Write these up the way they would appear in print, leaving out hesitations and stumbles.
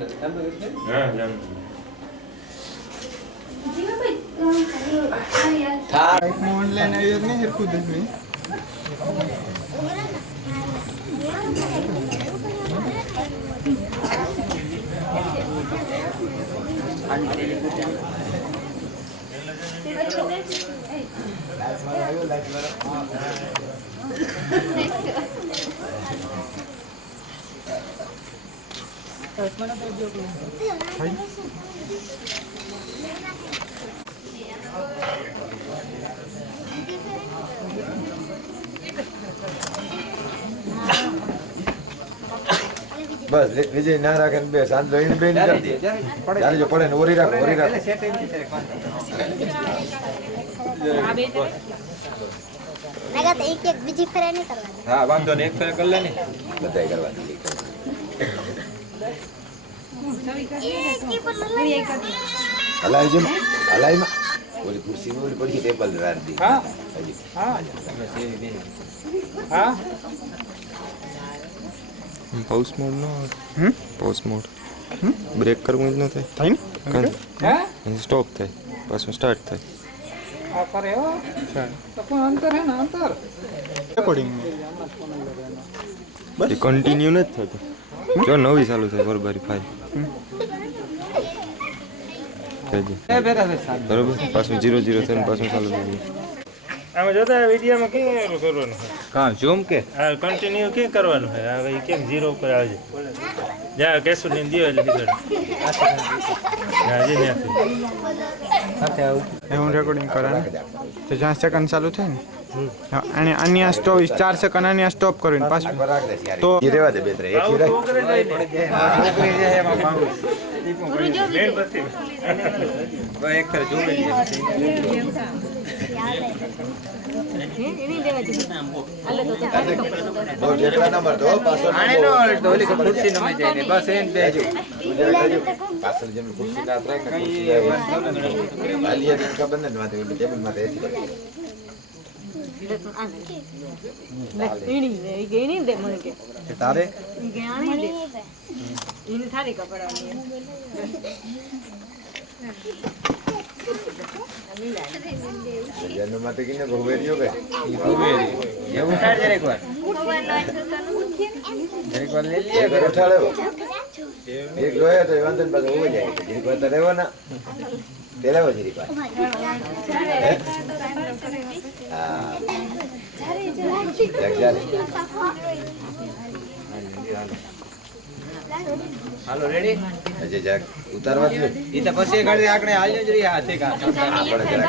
હા જાણ थार ऑनलाइन आयो नहीं हर खुद में बस विजय ना राखन बे शांत रहीने बे नहीं करती यार जो पड़े ओरी राख लगा तो एक बीजी फेरे नहीं करवा दे। हां वांधो ने एक फेरे कर ले ने बताई करवा दी एक की पर पूरी एक कर दी अलाई में ओरी कुर्सी में ओरी पड़ी टेबल राख दी हां हां हां પાઉસ મોડ નો પાઉસ મોડ બ્રેક કરવું જ ન થાય થાય ને હે સ્ટોપ થાય પાછું સ્ટાર્ટ થાય આ કરે હો તો કોઈ અંતર હે ને અંતર રેકોર્ડિંગ એ કન્ટિન્યુ નથી થતું જો નવી ચાલુ થાય બરોબર ફાઇલ બરોબર પાછું 0 થઈને પાછું ચાલુ થઈ ગયું આમાં જોતા વિડીયોમાં કે કરવાનું છે कहां जूम के આ કન્ટિન્યુ કે કરવાનું છે આ ભાઈ કેમ 0 ઉપર આવજે જા કેસુ ને દિયો એટલે નીકળ હા જે નથી સાથે આવ એવું રેકોર્ડિંગ કરે તો જ્યાં સેકન્ડ ચાલુ થાય ને અને અન્ય સ્ટોપ 4 સેકન્ડ અન્ય સ્ટોપ કરીને પાછું તો ये रेवा दे बेतरे एक ही આવું છોકરે જાય ને छोकरी जे है एमा पाऊं મેન બત્તી भाई एक फेरे जूम लीजिए दो जेटला नंबर दो पासवर्ड आने नो डोली को कुर्सी नंबर जाए बस एन भेजो पासवर्ड जम कुर्सी ना ट्राई कर आलिया दिन का बंधन माते टेबल माते तारे जन्म माते किने भवेरियो के भवेरी ये उठा जरे एक बार ले लिए घर उठा ले एक रोया तो वंदन बस हो जाएगा जिरी को तो रेवा ना देला वो जिरी पास हां हालो रेडी अजय जाक उतारवा दे ई तो પછી ગાડી આકણે હાલ્યો જ રહી હાથે કા આપણે જરા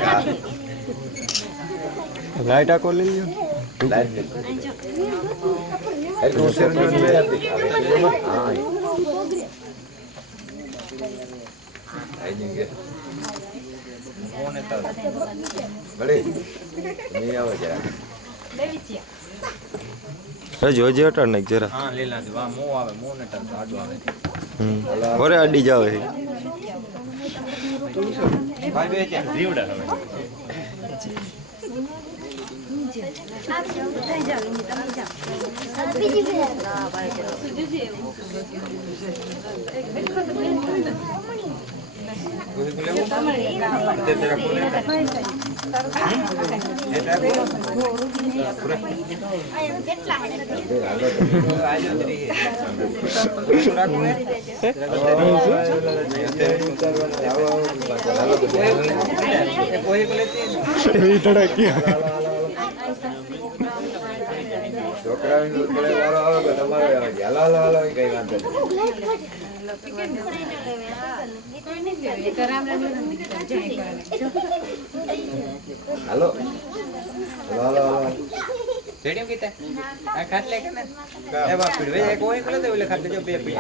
લાઈટ આકો લઈ લ્યો લાઈટ અરે કોસર નો લે આપી હા આઈ જંગે કોને તો બડે નહીં આવે જરા હજી હજી અટાડ નાખ જરા હા લીલા દે વા મો આવે મો ને ટર આડો આવે ઓરે અડી જાવે ભાઈ બે છે જીવડા હવે बीजी फेरे कोई को लेવો તે તેરા કોને એટા आयो जेटला है આજો તરી કોઈ को लेती એ ધડકી છોકરાઓને ઉતરે વાળો આવે કે તમારે આવે હાલો હાલો કઈ વાંધો નહીં હાલો હાલો હાલો સ્ટેડિયમ કીતા આ ખાટલે કે ને એ બાપ પીડવે કોઈ કોલે દે ઓલે ખાટલે જો બે પી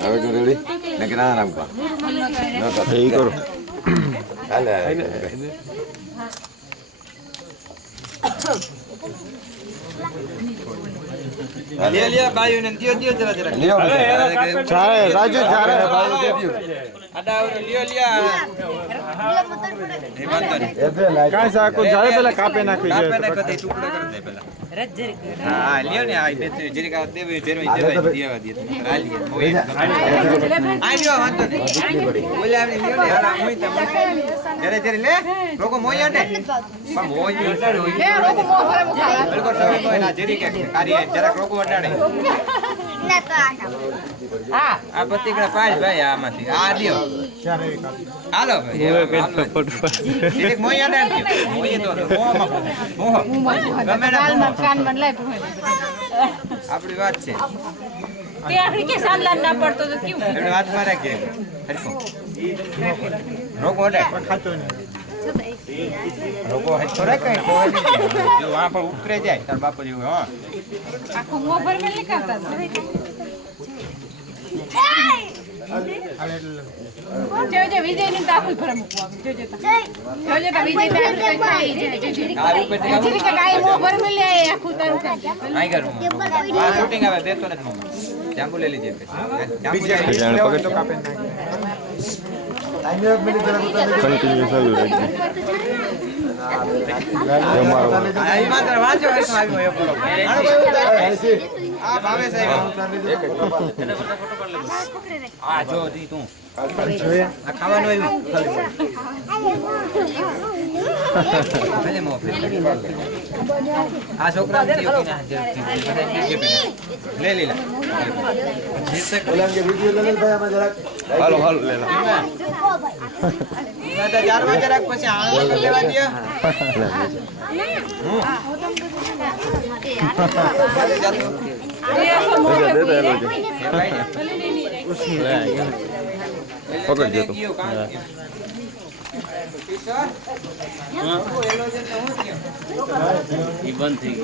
હવે તો રેડી ને કે ના નામ કા એ કરો હાલે લે બાયુ ને દિયો દિયો જરા જરા લ્યો ચાલે રાજુ ચાલે કાંઈ સાકું જાળે પેલા કાપે નાખી છે હા લ્યો ને આ બે જરી કા દેવે જેરવી દેવા દેવા દે આ લ્યો આ લ્યો વાંધો નહીં બોલે આપણે લ્યો ને આ મોઈ તમે જરે જરે લે રોકો મોઈ આટે પણ મોઈ ઉડાડો લે રોકો મો ભરે મુકા બલકો સવે કોઈ ના જરી કે કાર્ય જરા રોકો ઉડાડે ના તો આ આ પતિકડા પાસ ભાઈ આમાંથી આ લ્યો હાલો ભાઈ જરી મોઈ આટે મોઈ તો મોહ ગમે ના કાન બનલાય આપણી વાત છે તે આખરી કે સાલા ના પડતો તો ક્યું એની વાત મારે કે હરફો રોકો ઓડે ખાતો નહીં રોકો હે થોડા કઈ જો આ પર ઉતરે જાય તાર બાપુ જેવું હા આખો મોભર મે લખાતા જો વિજય ની તાપુ ભરે મૂકવા જો તો વિજય તાપુ ખાઈ આ ઉપર જાય કે કાઈ મોભર મે લે આખું તારું કાઈ કરું આ શૂટિંગ આવે દેતો નથી મમ્મી જાંબુ લઈ લીજે જાંબુ પગે તો કાપે નાખી કન્ટિન્યુ ચાલુ રાખજો આ ઈમાનદાર વાંચો હશે આવ્યો એ પૂરો આ ભાવે સાહેબ આ જો દી તું જોયા આ ખાવાનું આવ્યું ભલે મો આ છોકરા લે લીલા હાલો હાલો લે લો દાદા 4 વાગે રાખ પછી આણંદ લેવા દે પકડ જતો બંધ થઈ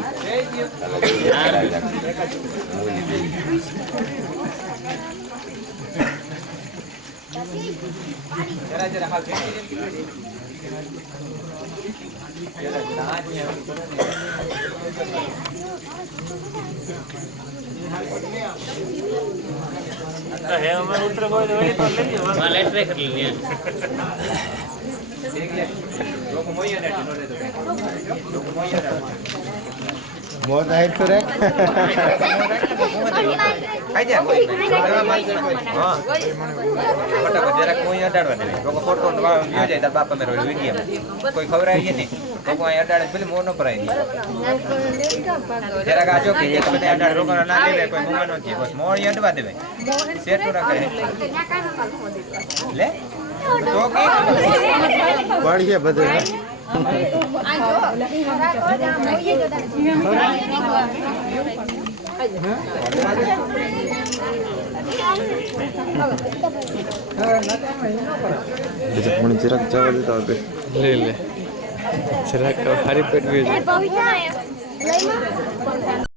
જરા જરા હાલ હે અમાર ઉતર કોઈ તો તો લઈ લો માં લેટ રે કરી લે લોકો મોય ને નો દે તો લોકો મોય ને મોર નાઈટ તો રે ખાઈ જા હા ફટાફટ જરા કોઈ અડાડવા દે લોકો ફોટો લ્યો જાય તાર બાપા મેરો વિડિયો કોઈ ખબર આવી નહીં લોકો અહીં અડાડે ભલે મોર ન પરાય જરા ગાજો કે જે બધા અડાડ રોકો ના લેવે કોઈ મોમાં નો બસ મોર અહીં અડવા દેવે સેટ તો રાખે લે તો કે बढ़िया બધું મને જરાક જવા દેતા હવે લે લે જરાક હારી પેટ